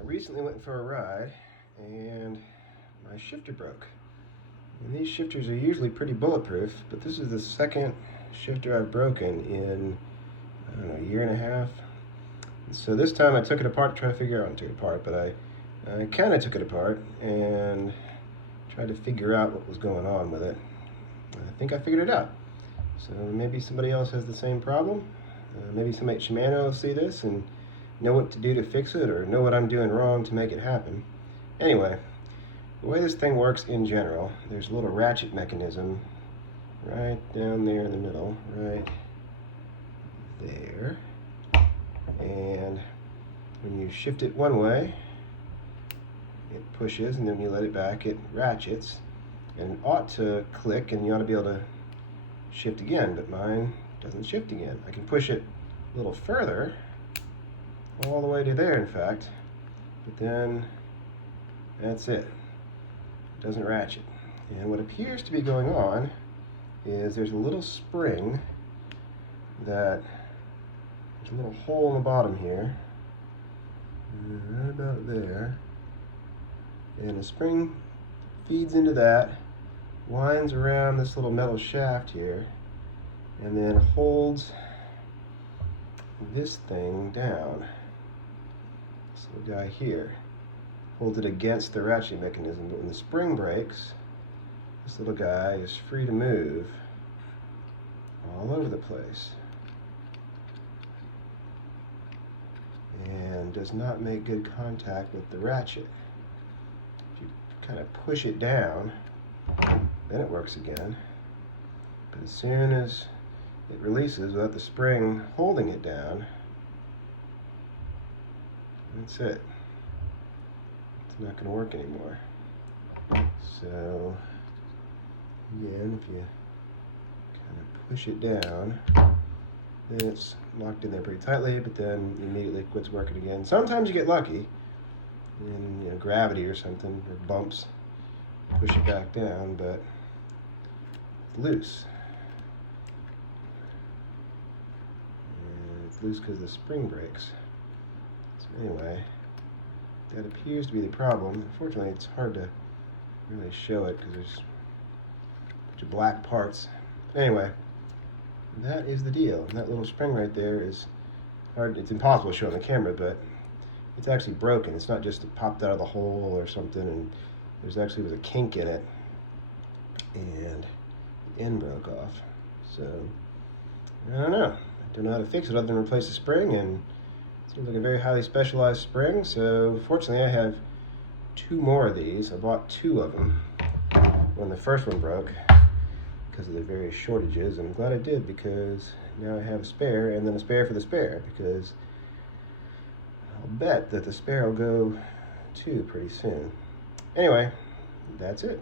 I recently went for a ride and my shifter broke. And these shifters are usually pretty bulletproof, but this is the second shifter I've broken in, I don't know, a year and a half. So this time I took it apart to try to figure out, I took it apart, but I kind of took it apart and tried to figure out what was going on with it. I think I figured it out. So maybe somebody else has the same problem. Maybe somebody at Shimano will see this and know what to do to fix it, or know what I'm doing wrong to make it happen. Anyway, the way this thing works in general, there's a little ratchet mechanism right down there in the middle, right there. And when you shift it one way, it pushes, and then when you let it back, it ratchets. And it ought to click, and you ought to be able to shift again, but mine doesn't shift again. I can push it a little further, all the way to there in fact, but then that's it. It doesn't ratchet. And what appears to be going on is there's a little spring that, there's a little hole in the bottom here, right about there, and the spring feeds into that, winds around this little metal shaft here, and then holds this thing down. This little guy here holds it against the ratchet mechanism, but when the spring breaks, this little guy is free to move all over the place and does not make good contact with the ratchet. If you kind of push it down, then it works again. But as soon as it releases without the spring holding it down, that's it. It's not going to work anymore. So again, if you kind of push it down, then it's locked in there pretty tightly, but then immediately quits working again. Sometimes you get lucky, and gravity or something, or bumps, push it back down, but it's loose. And it's loose because the spring breaks. So anyway, that appears to be the problem. Unfortunately, it's hard to really show it because there's a bunch of black parts. Anyway, that is the deal. And that little spring right there is hard. It's impossible to show on the camera, but it's actually broken. It's not just it popped out of the hole or something, and there's actually was a kink in it, and the end broke off. So I don't know. I don't know how to fix it other than replace the spring, and it seems like a very highly specialized spring. So fortunately, I have two more of these. I bought two of them when the first one broke because of the various shortages. I'm glad I did, because now I have a spare, and then a spare for the spare, because I'll bet that the spare will go too pretty soon. Anyway, that's it.